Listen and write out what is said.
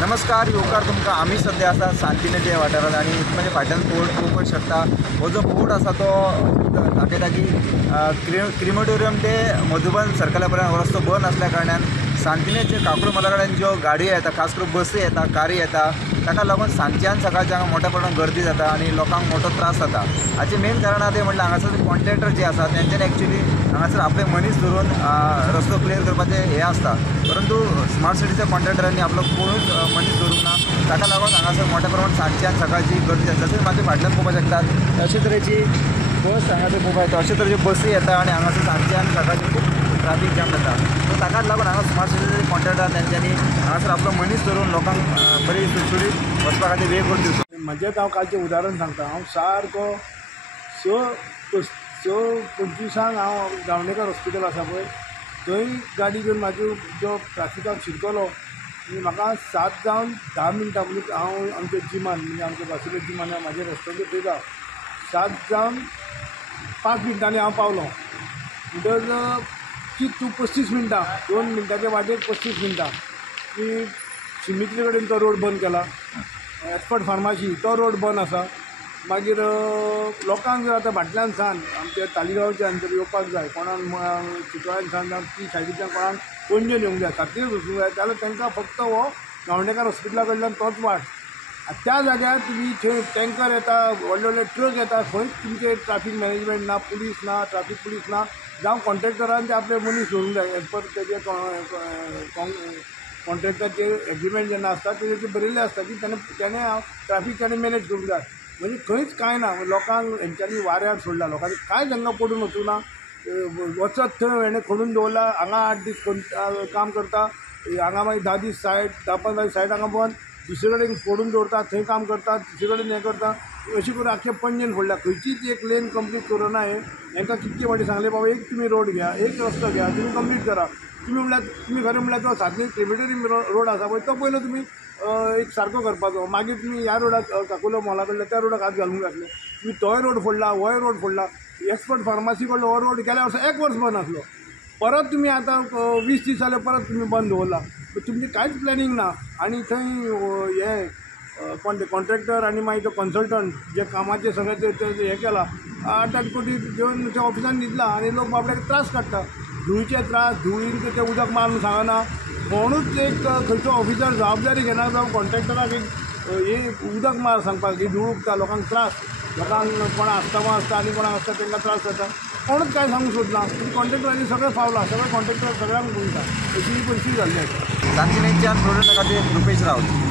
नमस्कार येवकार तुमकां आमी सध्या आसा सांतिनेच्या वाठारांत आनी म्हणजे फाटल्यान बोर्ड पळोवपाक शकता। हो जो बोर्ड आसा तो दाखयता की क्रिमेटोरियम ते मधुबन सर्कला पर्यंत हो रस्तो बंद असल्या कारणान सांतिनेचे काकुरू मला कडेन ज्यो गाडयो येता, खास करून बसी येता, कारी येता, ताका लागून सांजच्यान सकाळच्या हांगा मोठ्या प्रमाणात गर्दी जाता आनी लोकांक मोठो त्रास जाता। हाचें मेन कारण आसा तें म्हणल्यार हांगासर कॉन्ट्रॅक्टर जे आसा तेंच्यांनी एक्चुअली हांगासर आपले मनीस धरून रस्तो क्लियर करपाचें हें आसता, परंतु स्मार्ट सिटीच्या कॉन्ट्रॅक्टरांनी आपलो कोणूच मनीस धरूंक ना। ताका लागून हांगासर मोठ्या प्रमाणात सांजच्यान सकाळची गर्दी जाता। तशेंच म्हाज्या फाटल्यान पळोवपाक शकतात अशे तरेची बस हांगासर पळोवपाक येता, अशे तरेची बसी येता आनी हांगासर सांजच्यान सकाळची खूब ट्राफीक जाम जाता। सो ताकाच लागून हांगा स्मार्ट सिटीचे कॉन्ट्रॅक्टर तेंच्यांनी हांगासर आपलो मनीस धरून लोकांक बरी सुटसुटीत वचपा खातीर वेळ करून दिवचो। म्हजेंच हांव कालचें उदाहरण सांगता। हांव सारको स 25 हांव गांवणेकर हॉस्पिटल आसा पळय थंय गाडी घेवन म्हाजो जो ट्राफिकाक शिरकलो आनी म्हाका 7 जावन 10 मिनटां म्हणजे हांव आमच्या जिमान म्हणजे आमच्या बासुले जिमान म्हाजे रेस्टॉरंट थंय जावं 7 जावन 5 मिनटांनी हांव पावलो। म्हणटच की तूं 35 मिनटां 2 मिनटांच्या वाटेक 35 मिनटां की सिमित्री कडेन तो रोड बंद केला, एक्सपर्ट फार्मासी तो रोड बंद आसा। मागीर लोकांक जर आतां भाटल्यान सान आमच्या तालिगांवच्यान जर येवपाक जाय, कोणाक चितोळ्यान सान जावं ती सायडीच्यान कोणाक पणजेन येवंक जाय, सारकेंच वचूंक जाय जाल्यार तांकां फक्त हो गांवणेकार हॉस्पिटला कडल्यान तोच वाट। त्या जाग्यार तुमी थंय टँकर येता, व्हडले व्हडले ट्रक येता, खंयच तुमचें ट्राफीक मॅनेजमेंट ना, पुलीस ना, ट्राफीक पुलीस ना, जावं कॉन्ट्रॅक्टरान ते आपले मनीस सोडूंक जाय एज पर तेजे कॉन्ट्रॅक्टाचे एग्रीमेंट जेन्ना आसता तेजेर बरयल्लें आसता की तेणें ट्राफीक तेणें मॅनेज करूंक जाय। म्हणजे खंयच कांय ना, लोकांक हेंच्यांनी वाऱ्यार सोडला, लोकांनी कांयच हांगा पडून वचूं ना। वचत थंय हेणें खणून दवरला, हांगा 8 दीस काम करता, हांगा मागीर 10 दीस सायट 10-15 दीस सायट हांगा बंद, दुसरे कडेन फोडून दवरता, थंय काम करता, दुसरे कडेन हें करता, अशें करून आख्खे पणजेन फोडल्या। खंयचीच एक लेन कंप्लीट करूना हे। हांकां कितके फावटी सांगलें बाबा एक तुमी रोड घ्या, एक रस्तो घ्या, तुमी कंप्लीट करा। तुमी म्हणल्यार तुमी खरें म्हणल्यार तो सारकें क्रिमेटोरियम रोड आसा पळय तो पयलो तुमी एक सारको करपाचो, मागीर तुमी ह्या रोडाक काकुलो मॉला कडल्या त्या रोडाक हात घालूंक जातले। तुमी तोय रोड फोडला, होय रोड फोडला, एक्सपर्ट फार्मासी कडलो हो रोड गेल्या वर्सा 1 वर्स बंद आसलो, परत तुमी आतां 20 दीस जाले परत तुमी बंद दवरला। तुमचें कांयच प्लॅनिंग ना। आनी थंय हे कॉन्ट्रॅक्टर आनी मागीर तो कन्सल्टंट जे कामाचे सगळे ते हें केलां 8-8 कोटी घेवन त्या ऑफिसान न्हिदला आनी लोक बाबड्याक त्रास काडटा। धुळीचे त्रास, धुळीन तें उदक मारून सांगना, कोणूच एक खंयचो ऑफिसर जबाबदारी घेना जावं कॉन्ट्रॅक्टराक एक हे उदक मार सांगपाक ही धूळ उगता, लोकांक त्रास, लोकांक कोणा आस्थमा आसता आनी कोणाक आसता तांकां त्रास जाता, कोणूच कांय सांगूंक सोदना। कॉन्ट्रॅक्टरांनी सगळें फावलां, सगळे कॉन्ट्रॅक्टर सगळ्यांक बोलता, अशी परिस्थिती जाल्ली आसा। सांतिनेच्यान प्रोडक्टा खातीर रुपेश रावत।